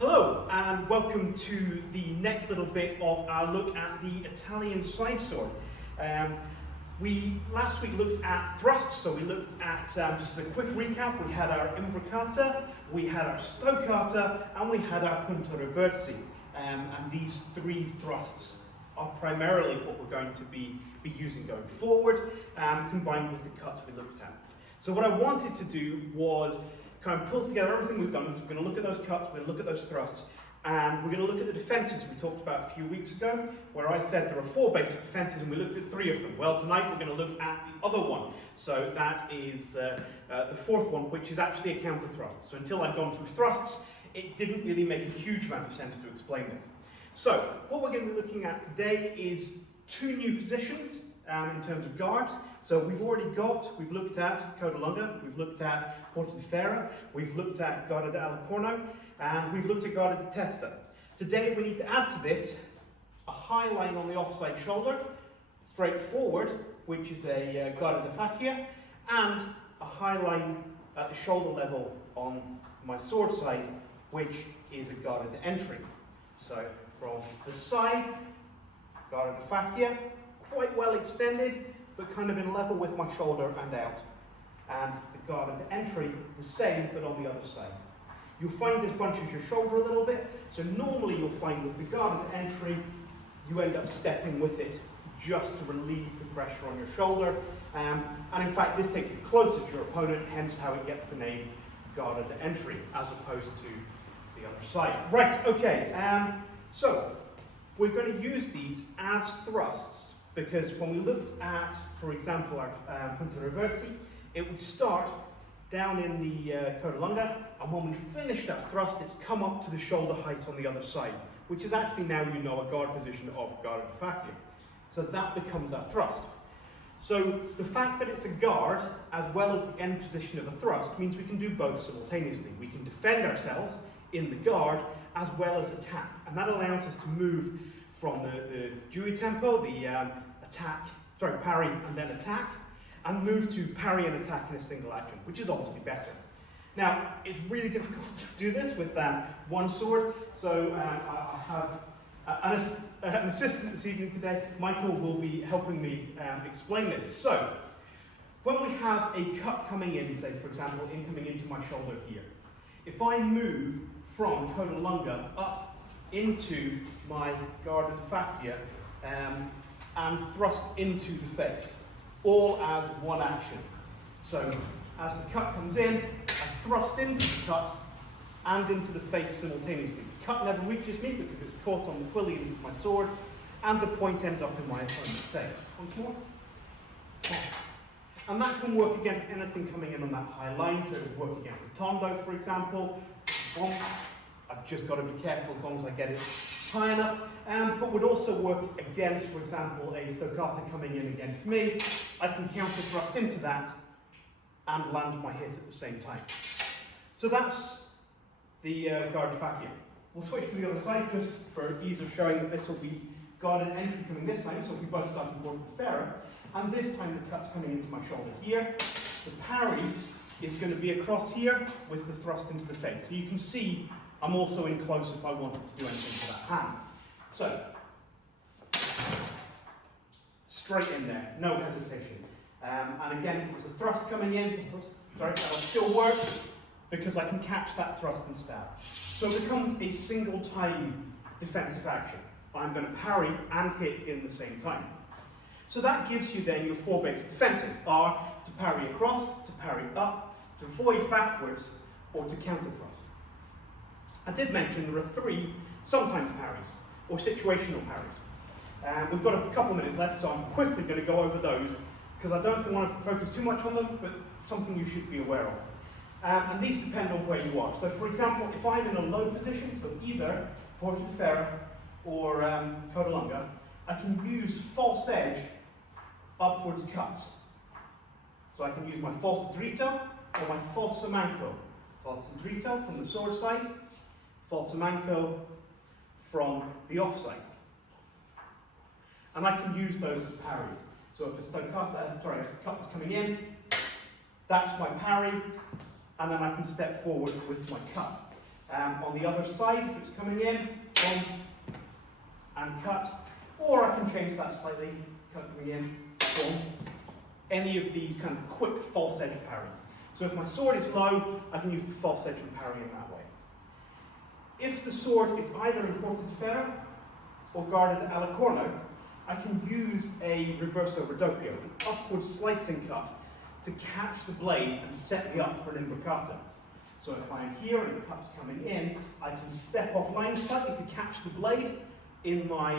Hello and welcome to the next little bit of our look at the Italian side sword. We last week looked at thrusts, so we looked at, just as a quick recap, we had our imbricata, we had our stoccata, and we had our punto reversi. And these three thrusts are primarily what we're going to be using going forward, combined with the cuts we looked at. So what I wanted to do was kind of pull together everything we've done. So we're going to look at those cuts, we're going to look at those thrusts, and we're going to look at the defences we talked about a few weeks ago, where I said there are 4 basic defences and we looked at 3 of them. Well, tonight we're going to look at the other one. So that is the 4th one, which is actually a counter thrust. So until I'd gone through thrusts, it didn't really make a huge amount of sense to explain this. So what we're going to be looking at today is 2 new positions in terms of guards. So we've looked at Coda Lunga, we've looked at Porta di Ferro, we've looked at Guarda d'Alacorno, and we've looked at Guarda di Testa. Today we need to add to this a high line on the offside shoulder, straight forward, which is a Guarda di Faccia, and a high line at the shoulder level on my sword side, which is a Guarda d'Entry. So from the side, Guarda di Faccia, quite well extended, but kind of in level with my shoulder and out. And the Guarda d'Entry, the same, but on the other side. You'll find this bunches your shoulder a little bit, so normally you'll find with the Guarda d'Entry, you end up stepping with it just to relieve the pressure on your shoulder. And in fact, this takes you closer to your opponent, hence how it gets the name Guarda d'Entry, as opposed to the other side. Right, okay, so we're going to use these as thrusts, because when we looked at, for example, our punto reversi, it would start down in the Coda Lunga, and when we finish that thrust, it's come up to the shoulder height on the other side, which is actually now, you know, a guard position of Guarda di Faccia. So that becomes our thrust. So the fact that it's a guard, as well as the end position of a thrust, means we can do both simultaneously. We can defend ourselves in the guard, as well as attack. And that allows us to move from the Due tempo, the parry and then attack, and move to parry and attack in a single action, which is obviously better. Now, it's really difficult to do this with one sword, so I have an assistant this evening today. Michael will be helping me explain this. So, when we have a cut coming in, say for example, incoming into my shoulder here, if I move from Coda Lunga up into my Guarda di Faccia and thrust into the face, all as one action. So as the cut comes in, I thrust into the cut and into the face simultaneously. The cut never reaches me because it's caught on the quillions of my sword, and the point ends up in my opponent's face. Once more. And that can work against anything coming in on that high line, so it would work against a tondo, for example. I've just got to be careful as long as I get it high enough, but would also work against, for example, a stoccata coming in against me. I can counter thrust into that and land my hit at the same time. So that's the Guarda di Faccia. We'll switch to the other side just for ease of showing that this will be Guarda d'Entry coming this time, so if we both start with Porta di Ferro, and this time the cut's coming into my shoulder here. The parry is going to be across here with the thrust into the face. So you can see I'm also in close if I wanted to do anything to that hand. So, straight in there, no hesitation. And again, if it was a thrust coming in, that'll still work because I can catch that thrust and stab. So it becomes a single time defensive action. I'm going to parry and hit in the same time. So that gives you then your 4 basic defenses are to parry across, to parry up, to void backwards, or to counter thrust. I did mention there are 3 sometimes parries, or situational parries. We've got a couple of minutes left, so I'm quickly going to go over those, because I don't want to focus too much on them, but something you should be aware of. And these depend on where you are. So for example, if I'm in a low position, so either Porta di Ferro or Coda Lunga, I can use false edge upwards cuts. So I can use my falso dritto or my falso manco. Falso dritto from the sword side, falso manco from the offside. And I can use those as parries. So if a cut is coming in, that's my parry, and then I can step forward with my cut. On the other side, if it's coming in, boom, and cut. Or I can change that slightly, cut coming in, boom. Any of these kind of quick false edge parries. So if my sword is low, I can use the false edge and parry in that way. If the sword is either in porta di ferro or guarded alla corno, I can use a reverso raddoppio, an upward slicing cut, to catch the blade and set me up for an imbricata. So if I'm here and the cut's coming in, I can step off line slightly to catch the blade in my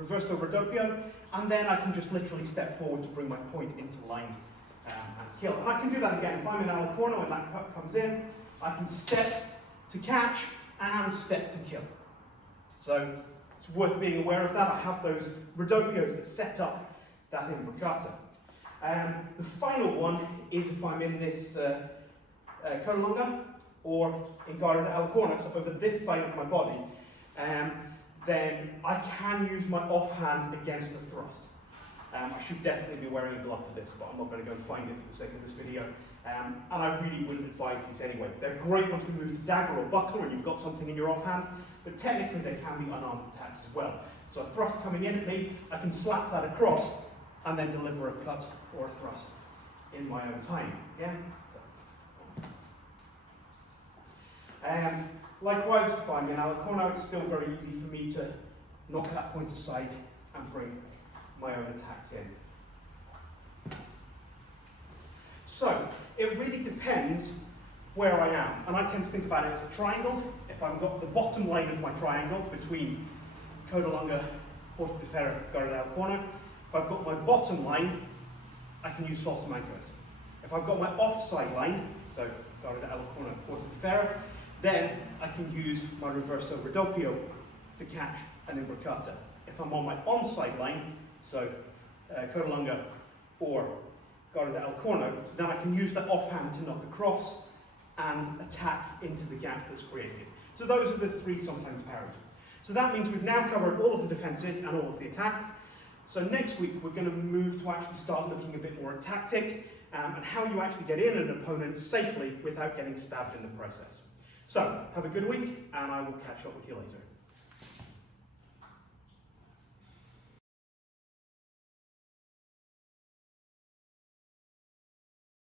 reverso raddoppio, and then I can just literally step forward to bring my point into line and kill. And I can do that again. If I'm in alla corno and that cut comes in, I can step to catch and step to kill. So it's worth being aware of that. I have those raddoppios that set up that imbricata. The final one is if I'm in this coda lunga or in guarda alla corno, so over this side of my body, then I can use my offhand against a thrust. I should definitely be wearing a glove for this, but I'm not going to go and find it for the sake of this video. And I really wouldn't advise these anyway. They're great once we move to dagger or buckler and you've got something in your offhand, but technically they can be unarmed attacks as well. So a thrust coming in at me, I can slap that across and then deliver a cut or a thrust in my own time. Again. Likewise, if I'm in alla corno, it's still very easy for me to knock that point aside and bring my own attacks in. So, it really depends where I am. And I tend to think about it as a triangle. If I've got the bottom line of my triangle between coda lunga, porta di ferro, guarda alla corno, if I've got my bottom line, I can use false mancos. If I've got my offside line, so guarda alla corno, porta di ferro, then I can use my reverso raddoppio to catch an imbricata. If I'm on my onside line, so coda lunga or guarda alla corno, then I can use that offhand to knock across and attack into the gap that's created. So those are the three sometimes parries. So that means we've now covered all of the defences and all of the attacks. So next week we're going to move to actually start looking a bit more at tactics and how you actually get in an opponent safely without getting stabbed in the process. So have a good week and I will catch up with you later.